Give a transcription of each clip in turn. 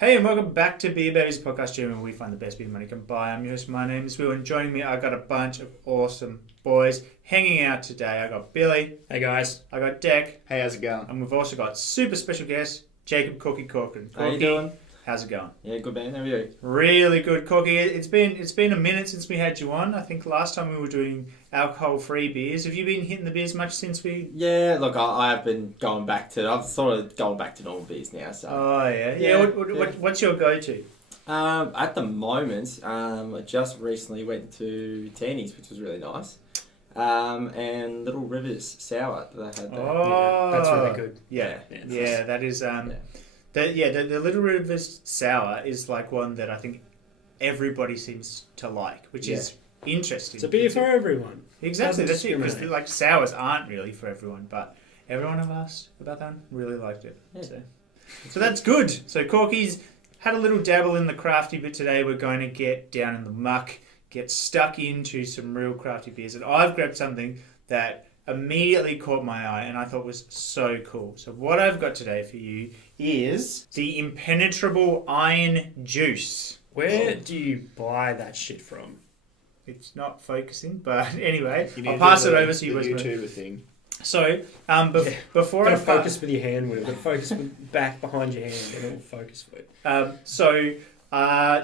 Hey, and welcome back to Beer-vengers podcast, where we find the best beer money can buy. I'm your host. My name is Will, and joining me, I've got a bunch of awesome boys hanging out today. I got Billy. Hey guys. I got Deck. Hey, how's it going? And we've also got super special guest, Jacob Corky Corcoran. How you doing? How's it going? Yeah, good man. How are you? Really good, Corky. It's been a minute since we had you on. I think last time we were doing alcohol-free beers. Have you been hitting the beers much since we? Yeah, look, I have been going back to. I've sort of going back to normal beers now. So. Oh yeah. What's your go-to? At the moment, I just recently went to Tanny's, which was really nice. And Little Rivers Sour that I had there. Oh, yeah, that's really good. Yeah, that is. The Little Rivers Sour is like one that I think everybody seems to like, which is interesting. It's a beer for everyone. Exactly, that's it. Because like sours aren't really for everyone, but everyone I've asked about that one really liked it. Yeah. So that's good. So Corky's had a little dabble in the crafty, but today we're going to get down in the muck, get stuck into some real crafty beers, and I've grabbed something that immediately caught my eye and I thought was so cool. So what I've got today for you is the Impenetrable Iron Juice. Where do you buy that shit from? It's not focusing, but anyway, I'll pass it over to you. The YouTuber thing. So, before I focus with your hand, Will. Focus back behind your hand, and it will focus for it.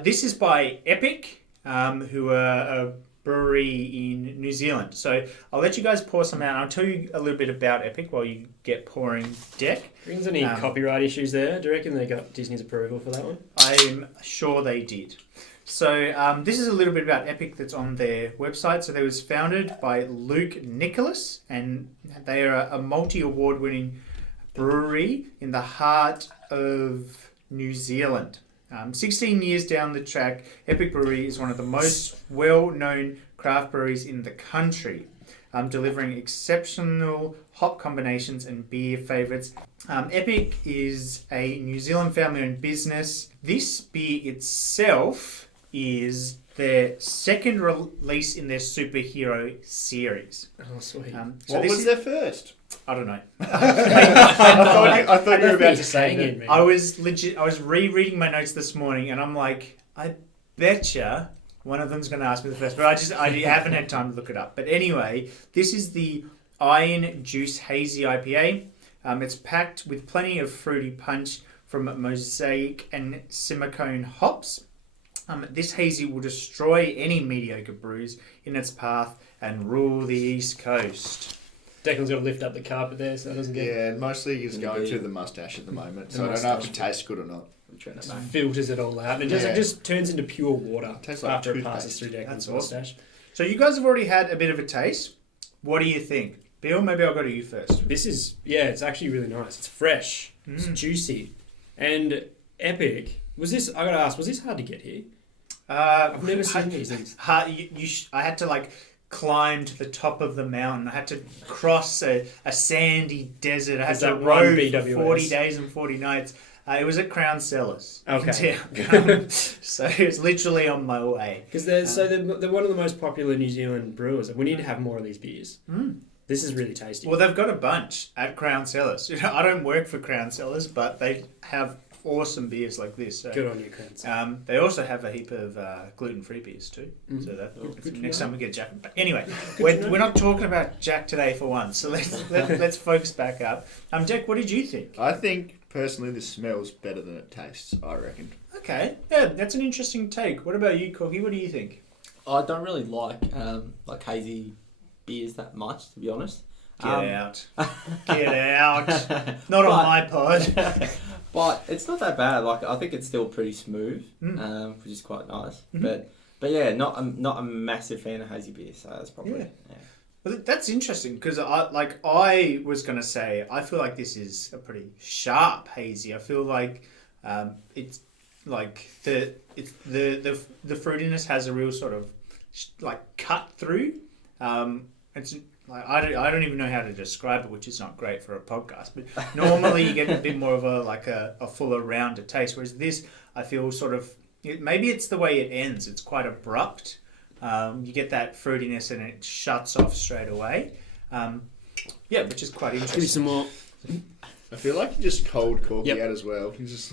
This is by Epic, who are a brewery in New Zealand. So I'll let you guys pour some out. I'll tell you a little bit about Epic while you get pouring, Deck. Brings any copyright issues there? Do you reckon they got Disney's approval for that one? I'm sure they did. So this is a little bit about Epic that's on their website. So they was founded by Luke Nicholas, and they are a multi-award-winning brewery in the heart of New Zealand. 16 years down the track, Epic Brewery is one of the most well-known craft breweries in the country, delivering exceptional hop combinations and beer favourites. Epic is a New Zealand family-owned business. This beer itself is their second release in their superhero series. Oh, sweet. What was their first? I don't know. I thought you were about to say it. I was rereading my notes this morning, and I'm like, I betcha one of them's going to ask me the first, but I haven't had time to look it up. But anyway, this is the Iron Juice Hazy IPA. It's packed with plenty of fruity punch from Mosaic and Simcoe hops. This hazy will destroy any mediocre brews in its path and rule the East Coast. Declan's got to lift up the carpet there so it doesn't get... Yeah, mostly he's going through the mustache at the moment, so I don't know if it tastes good or not. It filters it all out, and it just turns into pure water after it passes through Declan's mustache. So you guys have already had a bit of a taste. What do you think? Bill, maybe I'll go to you first. This is, it's actually really nice. It's fresh. It's juicy. And Epic. I got to ask, was this hard to get here? I've never seen these things. I had to climb to the top of the mountain. I had to cross a sandy desert. I had to row for 40 days and 40 nights. It was at Crown Cellars. Okay. So it's literally on my way. Because they're one of the most popular New Zealand brewers. We need to have more of these beers. This is really tasty. Well, they've got a bunch at Crown Cellars. I don't work for Crown Cellars, but they have awesome beers like this. So, good on you, Crown. they also have a heap of gluten-free beers too. So next time we get Jack. But anyway, we're not talking about Jack today for once. So let's focus back up. Jack, what did you think? I think personally this smells better than it tastes. I reckon. Okay, yeah, that's an interesting take. What about you, Corky? What do you think? I don't really like hazy beers that much, to be honest. Get out. Not on my pod. But it's not that bad. I think it's still pretty smooth, which is quite nice. Mm-hmm. But yeah, not a massive fan of hazy beer, so that's probably yeah. Well, that's interesting because I was gonna say I feel like this is a pretty sharp hazy. I feel like it's like the fruitiness has a real sort of cut through. It's I don't even know how to describe it, which is not great for a podcast. But normally you get a bit more of a fuller, rounder taste. Whereas this, I feel sort of maybe it's the way it ends. It's quite abrupt. You get that fruitiness and it shuts off straight away. Which is quite interesting. Give me some more. I feel like you just cold corky out as well. You're just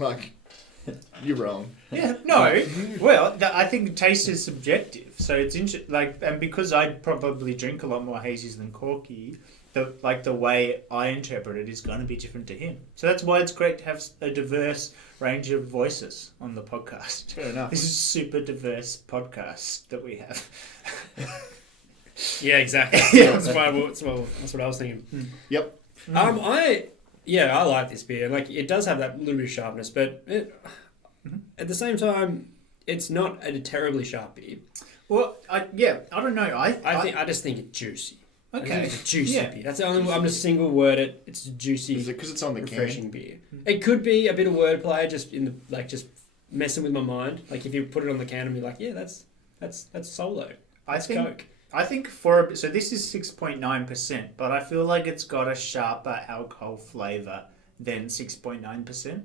You're wrong. Yeah, no. Well, I think taste is subjective, so it's and because I probably drink a lot more hazies than Corky, the way I interpret it is going to be different to him. So that's why it's great to have a diverse range of voices on the podcast. Fair enough. This is a super diverse podcast that we have. Yeah, exactly. That's what I was thinking. Yep. I like this beer. Like, it does have that little bit of sharpness, but at the same time, it's not a terribly sharp beer. Well, I don't know. I just think it's juicy. Okay. It's a juicy beer. That's the only. I'm just single word it. It's a juicy. Is it because it's on the refreshing can? beer? It could be a bit of wordplay, just just messing with my mind. Like, if you put it on the can and be like, yeah, that's Solo. That's Coke. I think so this is 6.9%, but I feel like it's got a sharper alcohol flavour than 6.9%,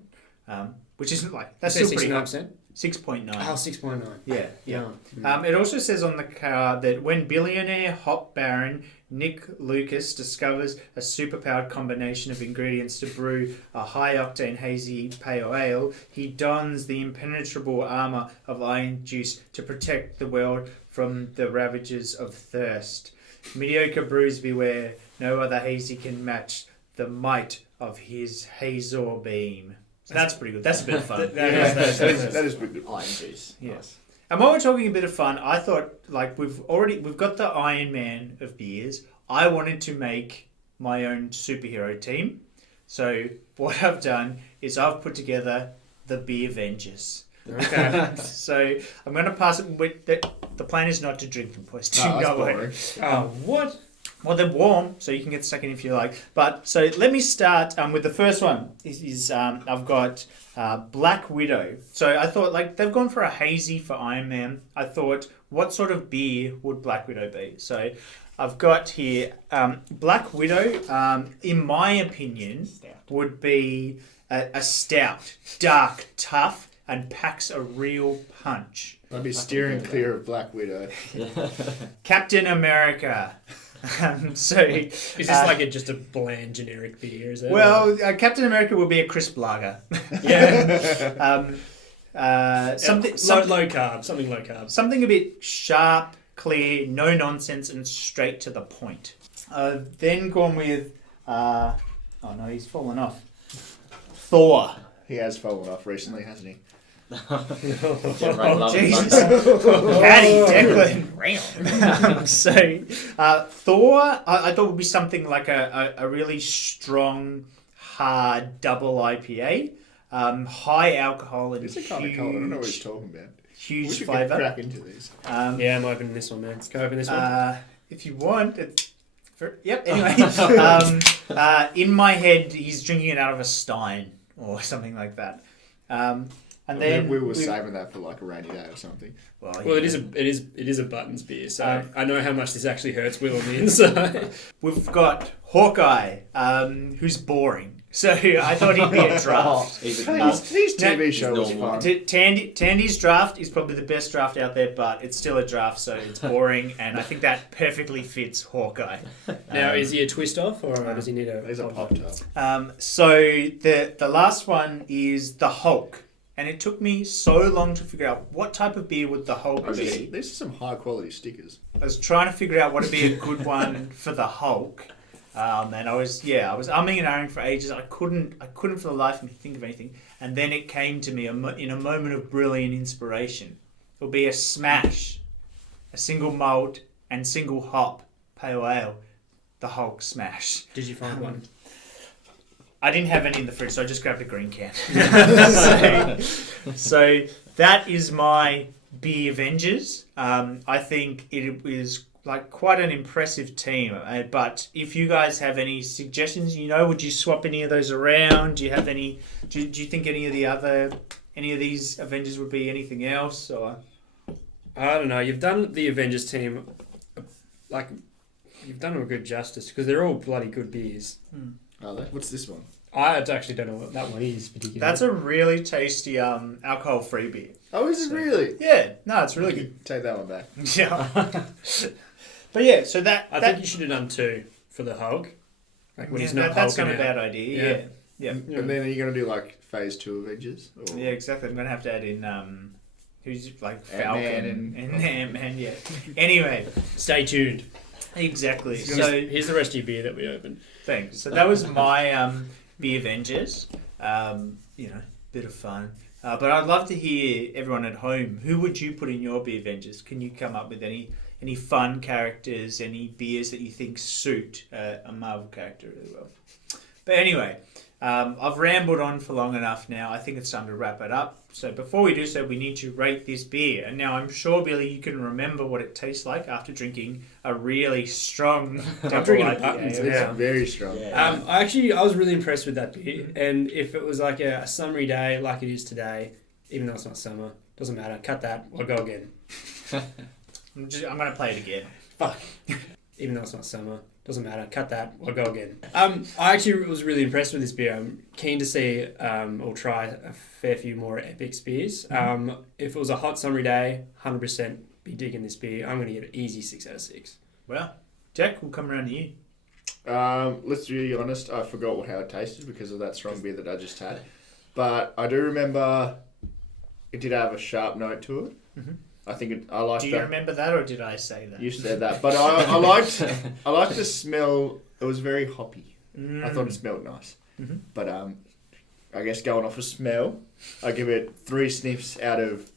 which isn't that's still pretty high. 6.9%? 6.9. Oh, 6.9. Yeah. It also says on the car that when billionaire hop baron Nick Lucas discovers a superpowered combination of ingredients to brew a high-octane hazy pale ale, he dons the impenetrable armour of iron juice to protect the world from the ravages of thirst. Mediocre brews beware, no other hazy can match the might of his Hazor beam. So that's pretty good. That's a bit of fun. That is pretty good. Iron juice. Yes. And while we're talking a bit of fun, I thought we've got the Iron Man of beers. I wanted to make my own superhero team. So what I've done is I've put together the Beer-vengers. Okay. So I'm going to pass it with the plan is not to drink them, boys. No, that's boring. What? Well, they're warm, so you can get stuck in if you like. But so let me start with the first one. I've got Black Widow. So I thought they've gone for a hazy for Iron Man. I thought, what sort of beer would Black Widow be? So I've got here Black Widow. In my opinion, would be a stout, dark, tough, and packs a real punch. I'd be steering clear of Black Widow. Captain America. Is this just a bland generic beer? Is it? Well, Captain America will be a crisp lager. Yeah. Something low carb. Something low carb. Something a bit sharp, clear, no nonsense, and straight to the point. Then gone with. Oh no, he's fallen off. Thor. He has fallen off recently, hasn't he? Jesus. Caddy Declan. Thor, I thought would be something like a really strong, hard double IPA. High alcohol and It's a kind of cold. I don't know what he's talking about. Huge we should flavour. Get crack into these. I'm opening this one, man. Go open this one. If you want. Anyway. In my head, he's drinking it out of a stein or something like that. And then we were saving that for a rainy day or something. Well, it is a Buttons beer, so I know how much this actually hurts Will on the inside. We've got Hawkeye, who's boring. So I thought he'd be a draft. These TV shows fun. Tandy's draft is probably the best draft out there, but it's still a draft, so it's boring, and I think that perfectly fits Hawkeye. Now, is he a twist off, or does he need a... He's a pop-top. So the last one is the Hulk. And it took me so long to figure out what type of beer would the Hulk be. These are some high-quality stickers. I was trying to figure out what would be a good one for the Hulk. And I was umming and ahhing for ages. I couldn't for the life of me think of anything. And then it came to me in a moment of brilliant inspiration. It would be a smash, a single malt and single hop pale ale, the Hulk smash. Did you find one? I didn't have any in the fridge, so I just grabbed a green can. so that is my Beer-vengers. I think it is quite an impressive team. But if you guys have any suggestions, would you swap any of those around? Do you have any? Do you think any of these Avengers would be anything else? Or I don't know. You've done the Avengers team, you've done them a good justice because they're all bloody good beers. Are they? What's this one? I actually don't know what that one is particularly. That's a really tasty alcohol-free beer. Oh, is it really? Yeah. No, it's really good. Take that one back. Yeah. But yeah, so I think you should have done two for the Hulk. When he's not that's hulking not a bad out. idea. Yeah. And then are you going to do like phase 2 Avengers? Or? Yeah, exactly. I'm going to have to add in who's like Falcon Ant-Man and Ant-Man. Yeah. Anyway, Stay tuned. exactly. So So here's the rest of your beer that we opened. thanks. So that was my Beer-vengers. Bit of fun. But I'd love to hear everyone at home. Who would you put in your Beer-vengers? Can you come up with any fun characters, any beers that you think suit a Marvel character really well? But anyway, I've rambled on for long enough now. I think it's time to wrap it up. So before we do so, we need to rate this beer. And now I'm sure, Billy, you can remember what it tastes like after drinking a really strong double drinking IPA. Buttons It's now. very strong. Yeah. I was really impressed with that beer. And if it was like a summery day like it is today, even though it's not summer, doesn't matter. Cut that. I'll go again. I'm going to play it again. Fuck. Even though it's not summer, doesn't matter. Cut that. I'll go again. I actually was really impressed with this beer. I'm keen to see or try a fair few more Epic beers. If it was a hot summery day, 100% be digging this beer. I'm going to give it an easy 6 out of 6. Well, Jack, we'll come around to you. Let's be honest, I forgot how it tasted because of that strong beer that I just had. But I do remember it did have a sharp note to it. Mm-hmm. I think I liked Do that. you remember that, or did I say that? You said that, but I liked the smell. It was very hoppy. I thought it smelled nice. Mm-hmm. But I guess going off a smell, I give it 3 sniffs out of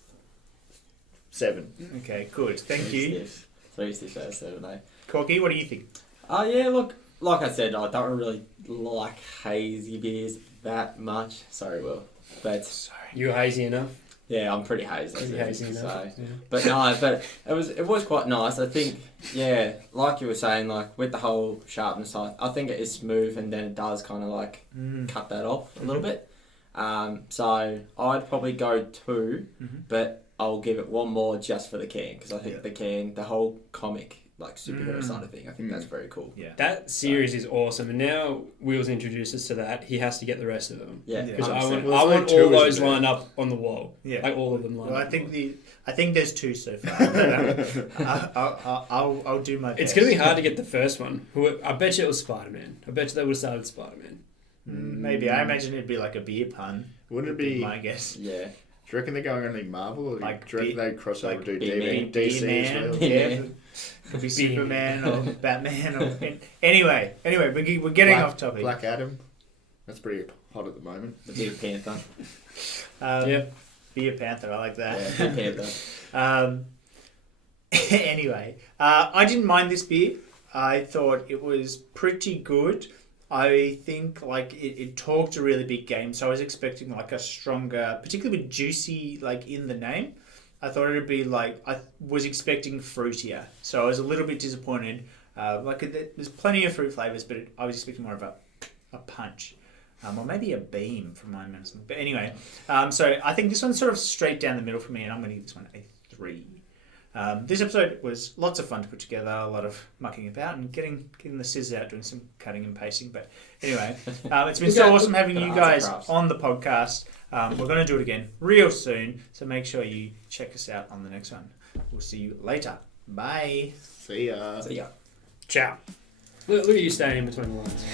7. Okay, good. Thank you. 3 sniffs out of 7, eh? Corky, what do you think? Yeah, look, like I said, I don't really like hazy beers that much. Sorry, Will. But You hazy enough? yeah, I'm pretty hazy. Pretty hazy enough. So. Yeah. But no, but it was quite nice. I think, yeah, like you were saying, like with the whole sharpness, I think it is smooth, and then it does kind of like cut that off a little bit. So I'd probably go 2, but I'll give it 1 more just for the can, because I think the whole comic, like superhero side of thing, I think that's very cool. Yeah. That series is awesome, and now Will's introduced us to that. He has to get the rest of them. Yeah, Because I 100%. want only all 2, those isn't it? lined up on the wall. Yeah. Like all of them lined Well, up. I think there's 2 so far. I'll do my best. It's going to be hard to get the first one. I bet you it was Spider-Man. I bet you they would have started Spider-Man. Maybe. I imagine it'd be like a beer pun. Wouldn't it be? My guess. Yeah. Do you reckon they're going only Marvel, or Like do you reckon they'd cross over like to Beer-man, DC Beer-man, as well? yeah. Could be Superman or Batman. Or anyway, we're getting off topic. Black Adam. That's pretty hot at the moment. The Big Panther. Yeah. Beer Panther. I like that. Yeah, Big Panther. Anyway, I didn't mind this beer. I thought it was pretty good. I think like it talked a really big game, so I was expecting like a stronger, particularly with juicy like in the name. I thought it'd be like I was expecting fruitier, so I was a little bit disappointed. There's plenty of fruit flavors, but I was expecting more of a punch. Or maybe a beam from my medicine. But anyway, so I think this one's sort of straight down the middle for me, and I'm going to give this one a 3. This episode was lots of fun to put together, a lot of mucking about and getting the scissors out, doing some cutting and pasting. But anyway, it's been so awesome having you guys on the podcast. We're going to do it again real soon, so make sure you check us out on the next one. We'll see you later. Bye. See ya. So yeah. Ciao. Look at you staying in between the lines.